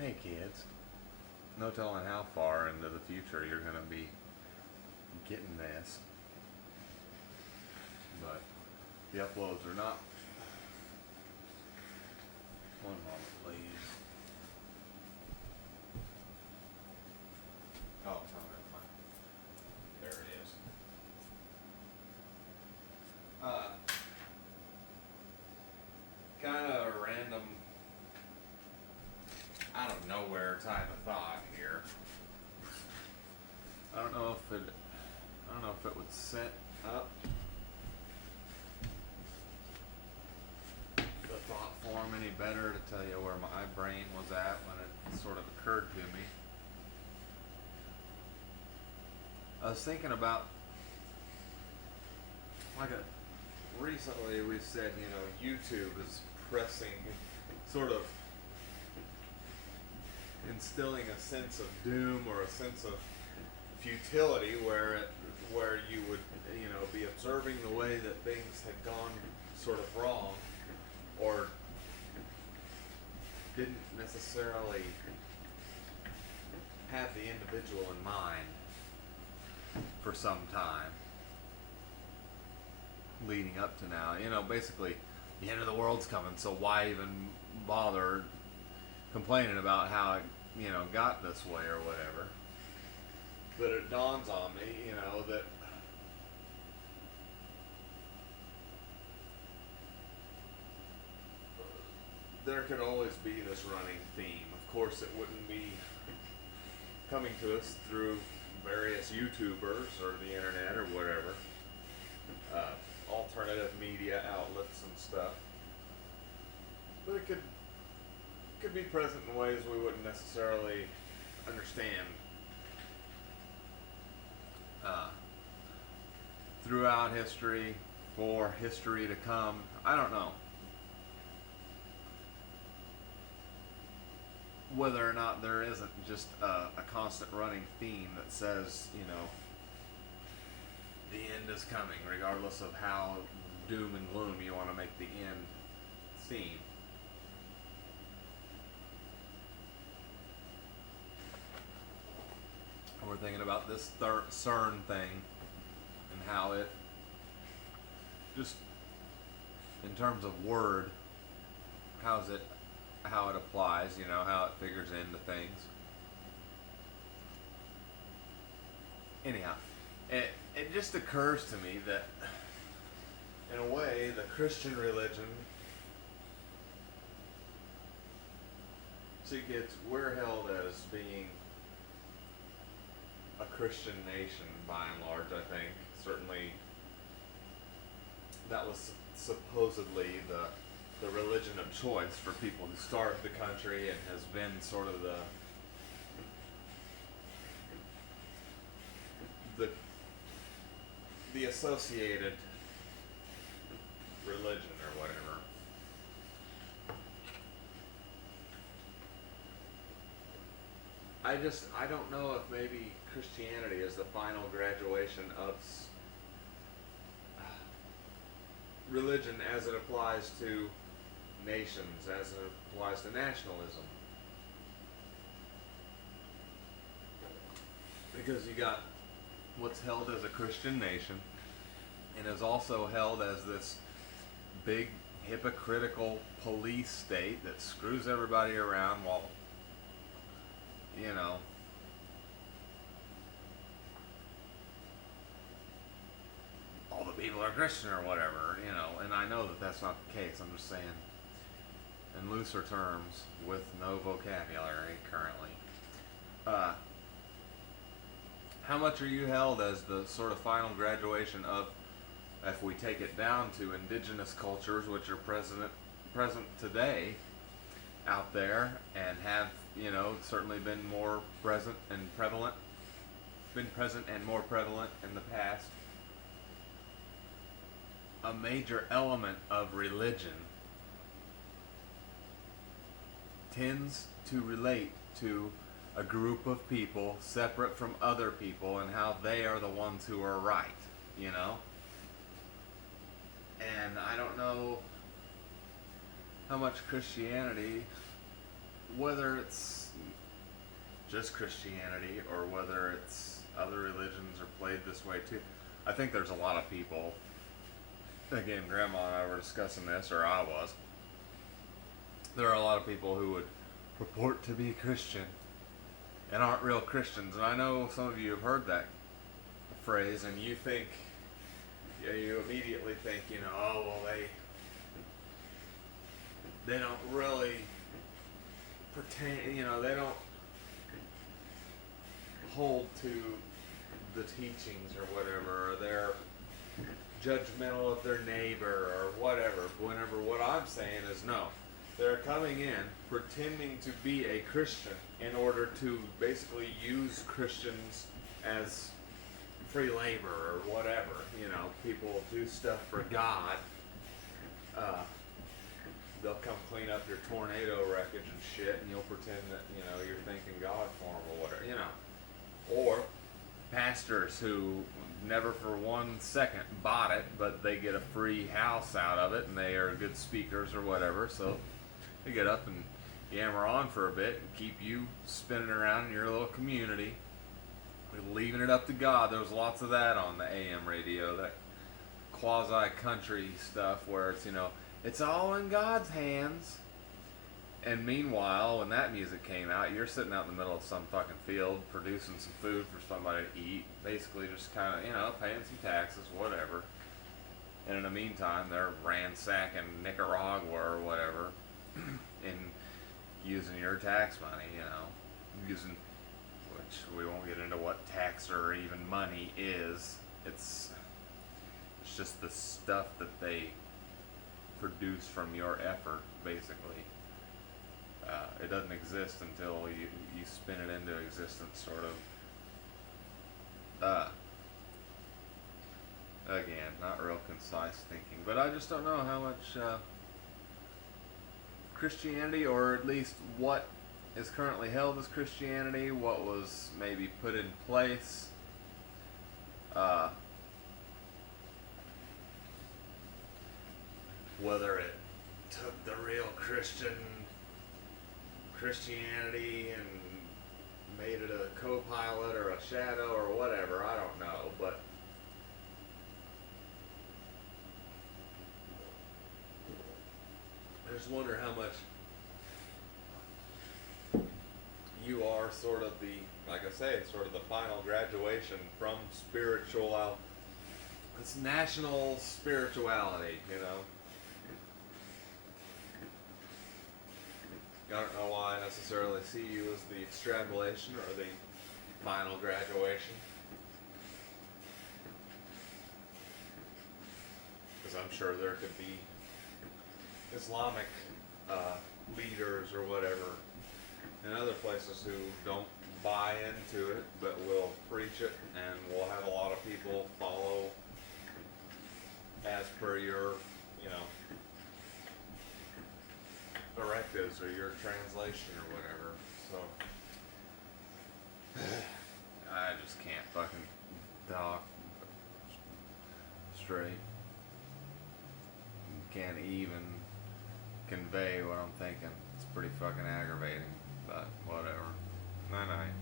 Hey kids, no telling how far into the future you're going to be getting this, but the uploads are not. One moment, please. Oh, no, never mind. There it is. Kind of a random, out of nowhere type of thought here. I don't know if it would set up the thought form any better to tell you where my brain was at when it sort of occurred to me. I was thinking about, recently we've said, YouTube is pressing, sort of instilling a sense of doom or a sense of futility where you would, be observing the way that things had gone sort of wrong or didn't necessarily have the individual in mind for some time leading up to now. Basically the end of the world's coming, so why even bother complaining about how it, got this way or whatever. But it dawns on me, that there could always be this running theme. Of course, it wouldn't be coming to us through various YouTubers or the internet or whatever, alternative media outlets and stuff. But it could be present in ways we wouldn't necessarily understand throughout history, for history to come. I don't know whether or not there isn't just a constant running theme that says, the end is coming, regardless of how doom and gloom you want to make the end seem. We're thinking about this CERN thing and how it, just in terms of word, how it applies, how it figures into things. Anyhow, it just occurs to me that, in a way, the Christian religion, we're held as being a Christian nation by and large, I think. Certainly, that was supposedly the religion of choice for people who started the country and has been sort of the associated religion or whatever. I don't know if maybe Christianity is the final graduation of religion as it applies to nations, as it applies to nationalism. Because you got what's held as a Christian nation and is also held as this big hypocritical police state that screws everybody around while, all the people are Christian or whatever, and I know that that's not the case. I'm just saying in looser terms with no vocabulary currently. How much are you held as the sort of final graduation of, if we take it down to indigenous cultures, which are present today out there and have, certainly been more present and more prevalent in the past? A major element of religion tends to relate to a group of people separate from other people and how they are the ones who are right, And I don't know how much Christianity, whether it's, just Christianity or whether it's other religions are played this way too. I think there's a lot of people. Again, Grandma and I were discussing this, or I was. There are a lot of people who would purport to be Christian and aren't real Christians. And I know some of you have heard that phrase, and you think, yeah, you immediately think, oh, well, they don't really pertain, they don't hold to the teachings or whatever, or they're judgmental of their neighbor or whatever. Whenever what I'm saying is no. They're coming in pretending to be a Christian in order to basically use Christians as free labor or whatever. People do stuff for God. They'll come clean up your tornado wreckage and shit, and you'll pretend that, you're thanking God for them or whatever, Or pastors who never for 1 second bought it, but they get a free house out of it, and they are good speakers or whatever, so they get up and yammer on for a bit and keep you spinning around in your little community, leaving it up to God. There was lots of that on the AM radio, that quasi-country stuff where it's, it's all in God's hands. And meanwhile, when that music came out, you're sitting out in the middle of some fucking field producing some food for somebody to eat, basically just kind of, paying some taxes, whatever. And in the meantime, they're ransacking Nicaragua or whatever and using your tax money, using, which we won't get into what tax or even money is. It's just the stuff that they produce from your effort, basically. It doesn't exist until you spin it into existence, sort of. Again, not real concise thinking, but I just don't know how much Christianity, or at least what is currently held as Christianity, what was maybe put in place, whether it took the real Christianity and made it a co-pilot or a shadow or whatever, I don't know, but I just wonder how much you are sort of like I say, sort of the final graduation from it's national spirituality, I don't know why I necessarily see you as the extrapolation or the final graduation. Because I'm sure there could be Islamic leaders or whatever in other places who don't buy into it but will preach it, and will have a lot of people follow as per your, directives or your translation or whatever. So I just can't fucking talk straight. Can't even convey what I'm thinking. It's pretty fucking aggravating, but whatever. Night night.